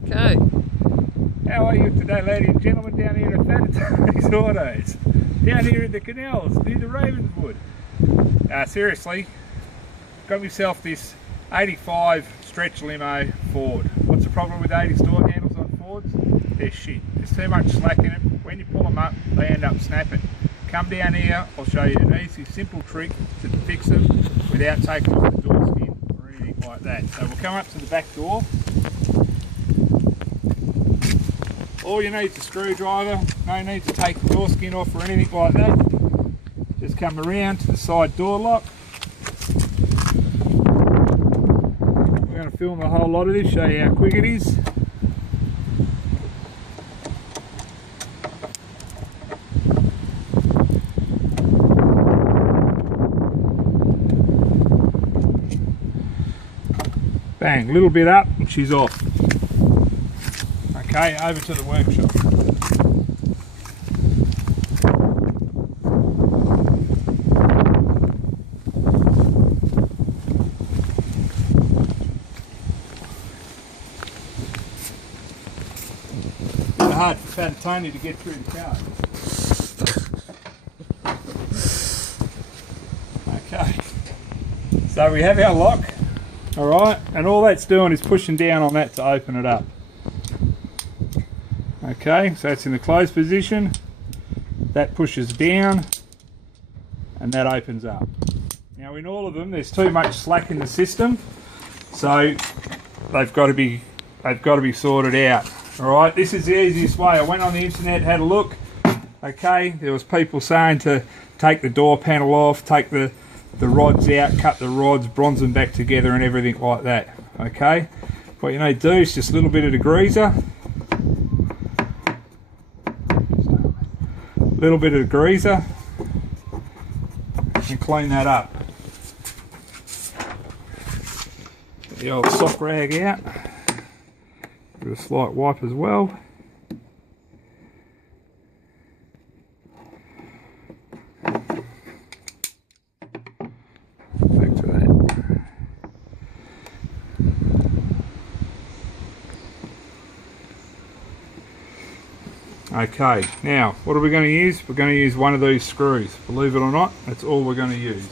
Okay. How are you today, ladies and gentlemen, down here at Tony's Autos? Down here in the canals, near the Ravenswood. Seriously, got myself this 85 stretch limo Ford. What's the problem with 80s door handles on Fords? They're shit. There's too much slack in them. When you pull them up, they end up snapping. Come down here, I'll show you an easy, simple trick to fix them without taking off the door skin or anything like that. So we'll come up to the back door. All you need is a screwdriver, no need to take the door skin off or anything like that. Just come around to the side door lock. We're going to film a whole lot of this, show you how quick it is. Bang, a little bit up and she's off. Okay, over to the workshop. It's hard for Fat Tony to get through the car. Okay, so we have our lock, alright, and all that's doing is pushing down on that to open it up. Okay, so it's in the closed position, that pushes down and that opens up. Now in all of them there's too much slack in the system, so they've got to be sorted out. Alright, this is the easiest way. I went on the internet, had a look. Okay, there was people saying to take the door panel off, take the rods out, cut the rods, bronze them back together and everything like that. Okay, what you need to do is just a little bit of degreaser. Little bit of degreaser and clean that up. Get the old sock rag out, give it a slight wipe as well. Back to that. Okay, now what are we going to use? We're going to use one of these screws. Believe it or not, that's all we're going to use.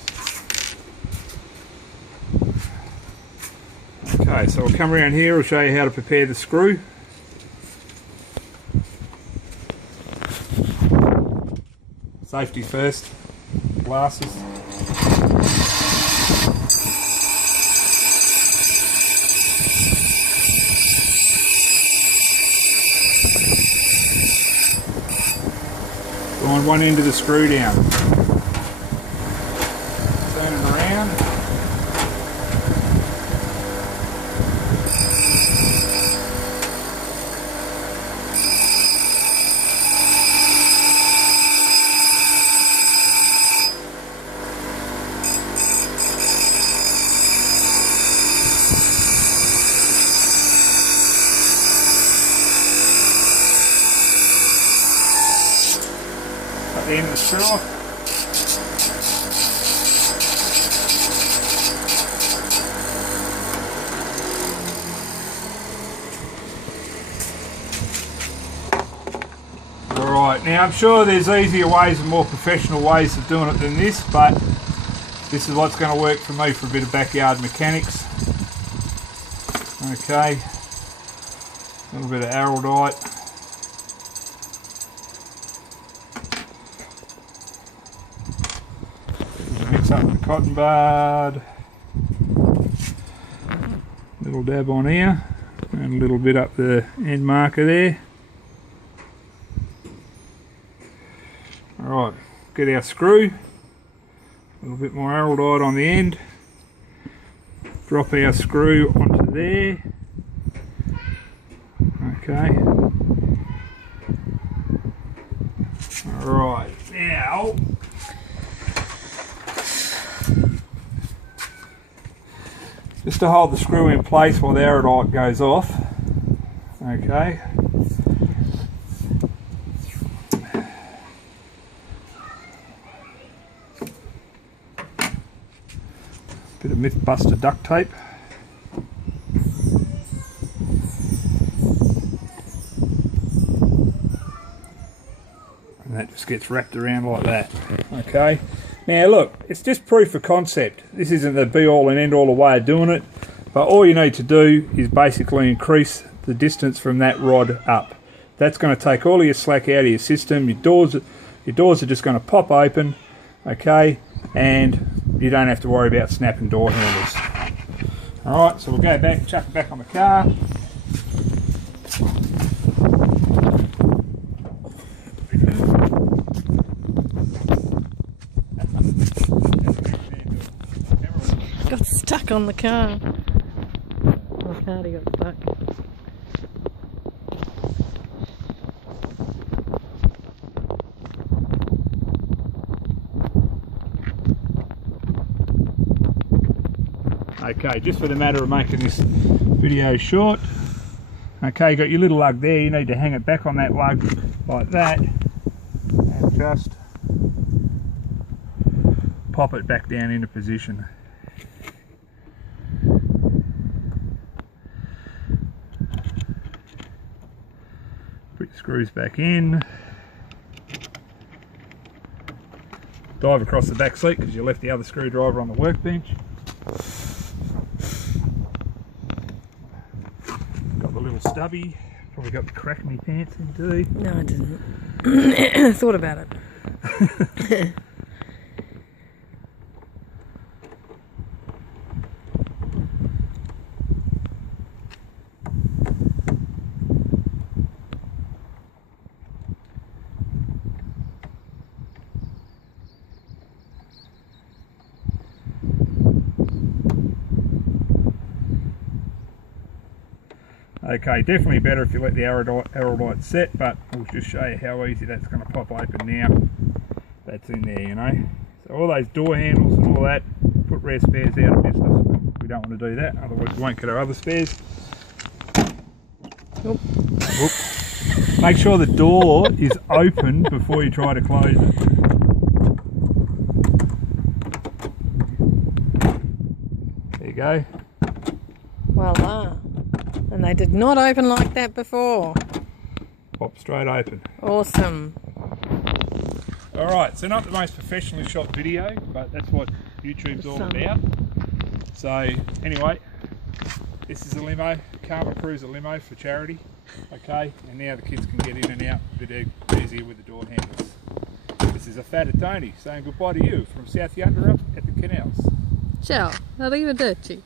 Okay, so we'll come around here, I'll show you how to prepare the screw. Safety first, glasses. On one end of the screw down. Turn it around. At the end of the screw off. Alright, now I'm sure there's easier ways and more professional ways of doing it than this, but this is what's going to work for me for a bit of backyard mechanics. Okay, a little bit of araldite. Mix up the cotton bud, little dab on here and a little bit up the end marker there. Alright, get our screw, a little bit more araldite on the end, drop our screw onto there. Okay, alright, now just to hold the screw in place while the araldite goes off. Okay. Bit of Mythbuster duct tape. and that just gets wrapped around like that. Okay, now look, it's just proof of concept. This isn't the be all and end all way of doing it, but all you need to do is basically increase the distance from that rod up. That's going to take all of your slack out of your system. Your doors are just going to pop open, okay, and you don't have to worry about snapping door handles. Alright, so we'll go back, chuck it back on the car. Got stuck on the car. The car got stuck. Okay, just for the matter of making this video short, okay, you got your little lug there. You need to hang it back on that lug like that and just pop it back down into position. Put your screws back in. Dive across the back seat because you left the other screwdriver on the workbench. Got the little stubby. Probably got the crack in my pants in too. No, I didn't. Thought about it. Okay, definitely better if you let the arrow light set, but we'll just show you how easy that's going to pop open now. That's in there, you know. So all those door handles and all that, put rare spares out of business. We don't want to do that, otherwise we won't get our other spares. Oop. Oop. Make sure the door is open before you try to close it. There you go. Voila. And they did not open like that before. Pop straight open. Awesome. Alright, so not the most professionally shot video, but that's what YouTube's all about. So anyway, this is a limo, Karma Cruiser limo for charity. Okay, and now the kids can get in and out a bit easier with the door handles. This is a Fatter Tony saying goodbye to you from South Yunderup at the canals. Ciao, arrivederci.